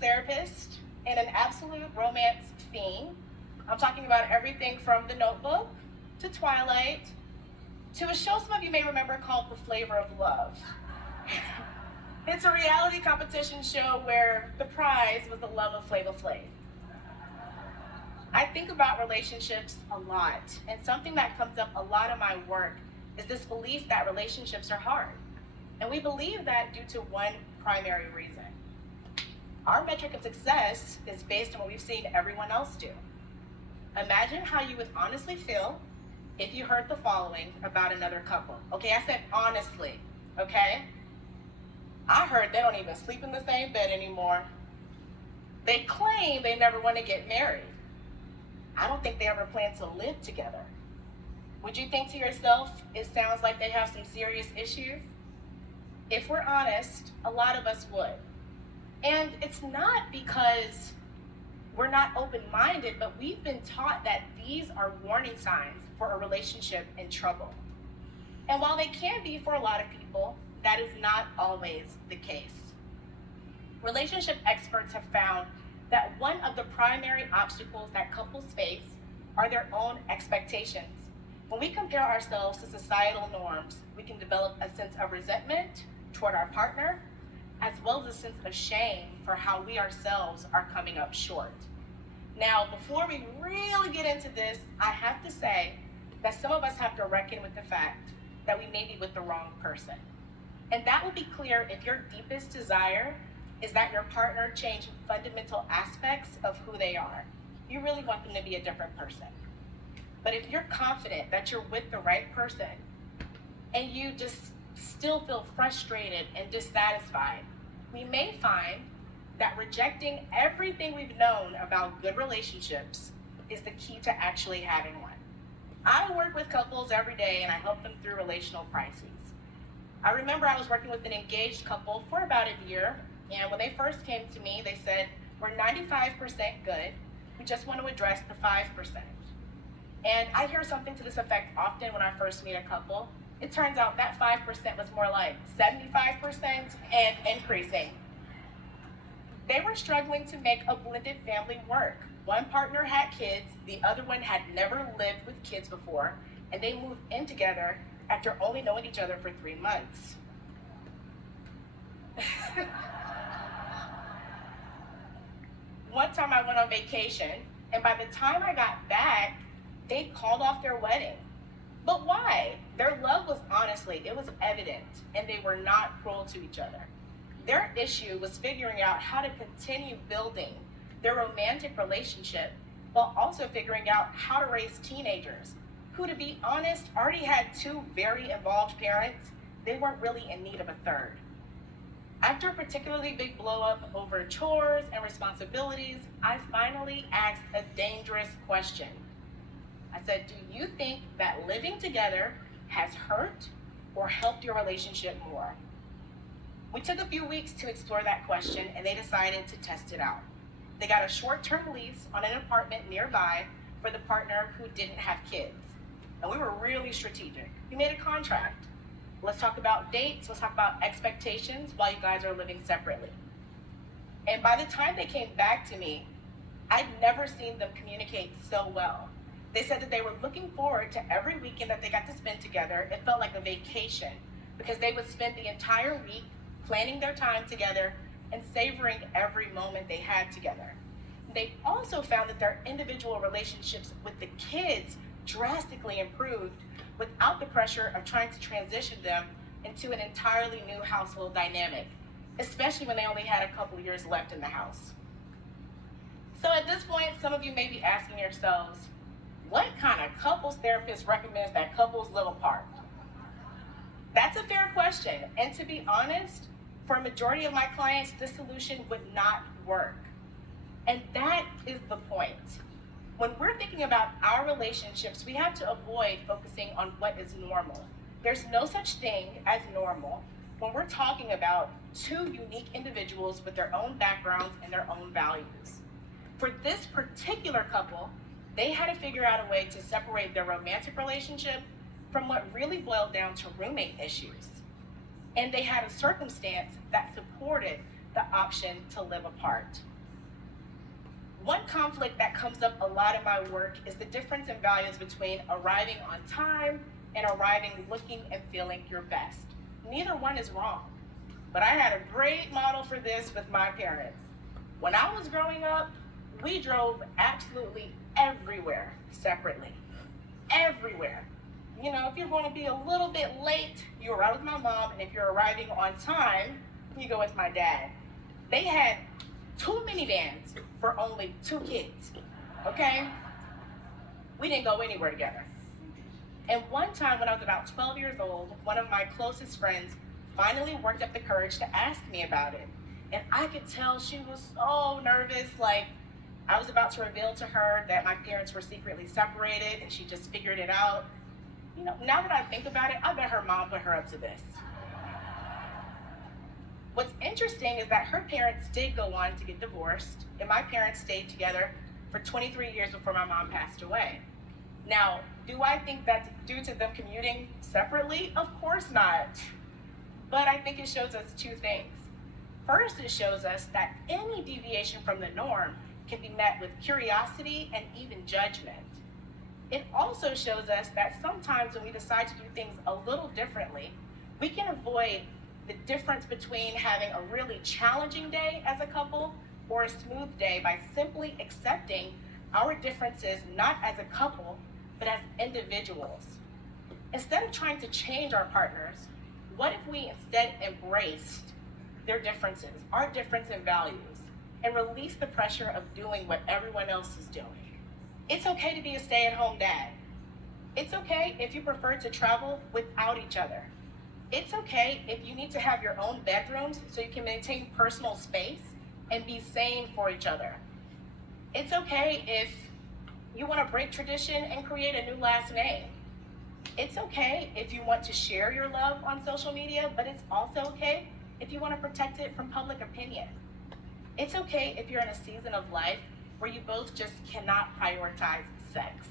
therapist and an absolute romance fiend. I'm talking about everything from The Notebook to Twilight to a show some of you may remember called The Flavor of Love. It's a reality competition show where the prize was the love of Flavor Flav. I think about relationships a lot, and something that comes up a lot in my work is this belief that relationships are hard. And we believe that due to one primary reason. Our metric of success is based on what we've seen everyone else do. Imagine how you would honestly feel if you heard the following about another couple. Okay, I said honestly, okay? I heard they don't even sleep in the same bed anymore. They claim they never want to get married. I don't think they ever plan to live together. Would you think to yourself, it sounds like they have some serious issues? If we're honest, a lot of us would. And it's not because we're not open-minded, but we've been taught that these are warning signs for a relationship in trouble. And while they can be for a lot of people, that is not always the case. Relationship experts have found that one of the primary obstacles that couples face are their own expectations. When we compare ourselves to societal norms, we can develop a sense of resentment toward our partner, as well as a sense of shame for how we ourselves are coming up short. Now, before we really get into this, I have to say that some of us have to reckon with the fact that we may be with the wrong person. And that will be clear if your deepest desire is that your partner change fundamental aspects of who they are. You really want them to be a different person. But if you're confident that you're with the right person and you just still feel frustrated and dissatisfied, we may find that rejecting everything we've known about good relationships is the key to actually having one. I work with couples every day and I help them through relational crises. I remember I was working with an engaged couple for about a year, and when they first came to me, they said, we're 95% good, we just want to address the 5%. And I hear something to this effect often when I first meet a couple. It turns out that 5% was more like 75% and increasing. They were struggling to make a blended family work. One partner had kids, the other one had never lived with kids before, and they moved in together after only knowing each other for 3 months. One time I went on vacation, and by the time I got back, they called off their wedding. But why? Their love was honestly, it was evident, and they were not cruel to each other. Their issue was figuring out how to continue building their romantic relationship while also figuring out how to raise teenagers who, to be honest, already had 2 very involved parents. They weren't really in need of a third. After a particularly big blow up over chores and responsibilities, I finally asked a dangerous question. I said, do you think that living together has hurt or helped your relationship more? We took a few weeks to explore that question, and they decided to test it out. They got a short-term lease on an apartment nearby for the partner who didn't have kids. And we were really strategic. We made a contract. Let's talk about dates, let's talk about expectations while you guys are living separately. And by the time they came back to me, I'd never seen them communicate so well. They said that they were looking forward to every weekend that they got to spend together. It felt like a vacation because they would spend the entire week planning their time together and savoring every moment they had together. They also found that their individual relationships with the kids drastically improved without the pressure of trying to transition them into an entirely new household dynamic, especially when they only had a couple years left in the house. So at this point, some of you may be asking yourselves, what kind of couples therapist recommends that couples live apart? That's a fair question, and to be honest, for a majority of my clients, this solution would not work. And that is the point. When we're thinking about our relationships, we have to avoid focusing on what is normal. There's no such thing as normal when we're talking about 2 unique individuals with their own backgrounds and their own values. For this particular couple, they had to figure out a way to separate their romantic relationship from what really boiled down to roommate issues. And they had a circumstance that supported the option to live apart. One conflict that comes up a lot in my work is the difference in values between arriving on time and arriving looking and feeling your best. Neither one is wrong, but I had a great model for this with my parents. When I was growing up, we drove absolutely everywhere separately. Everywhere. You know, if you're going to be a little bit late, you arrive with my mom, and if you're arriving on time, you go with my dad. They had 2 minivans for only 2 kids, okay? We didn't go anywhere together. And one time when I was about 12 years old, one of my closest friends finally worked up the courage to ask me about it. And I could tell she was so nervous, like I was about to reveal to her that my parents were secretly separated and she just figured it out. You know, now that I think about it, I bet her mom put her up to this. What's interesting is that her parents did go on to get divorced, and my parents stayed together for 23 years before my mom passed away. Now, do I think that's due to them commuting separately? Of course not. But I think it shows us 2 things. First, it shows us that any deviation from the norm can be met with curiosity and even judgment. It also shows us that sometimes when we decide to do things a little differently, we can avoid the difference between having a really challenging day as a couple or a smooth day by simply accepting our differences not as a couple, but as individuals. Instead of trying to change our partners, what if we instead embraced their differences, our difference in values, and release the pressure of doing what everyone else is doing? It's okay to be a stay-at-home dad. It's okay if you prefer to travel without each other. It's okay if you need to have your own bedrooms so you can maintain personal space and be sane for each other. It's okay if you want to break tradition and create a new last name. It's okay if you want to share your love on social media, but it's also okay if you want to protect it from public opinion. It's okay if you're in a season of life where you both just cannot prioritize sex.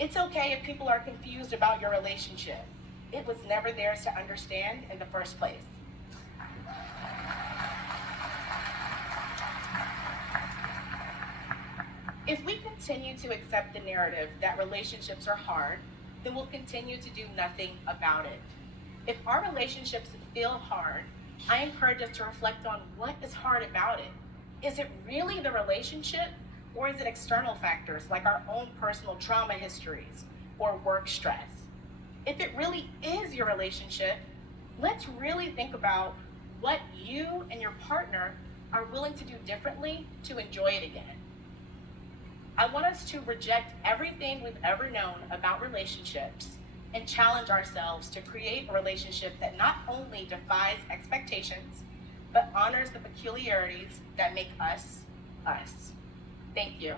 It's okay if people are confused about your relationship. It was never theirs to understand in the first place. If we continue to accept the narrative that relationships are hard, then we'll continue to do nothing about it. If our relationships feel hard, I encourage us to reflect on what is hard about it. Is it really the relationship, or is it external factors like our own personal trauma histories or work stress? If it really is your relationship, let's really think about what you and your partner are willing to do differently to enjoy it again. I want us to reject everything we've ever known about relationships and challenge ourselves to create a relationship that not only defies expectations, but honors the peculiarities that make us, us. Thank you.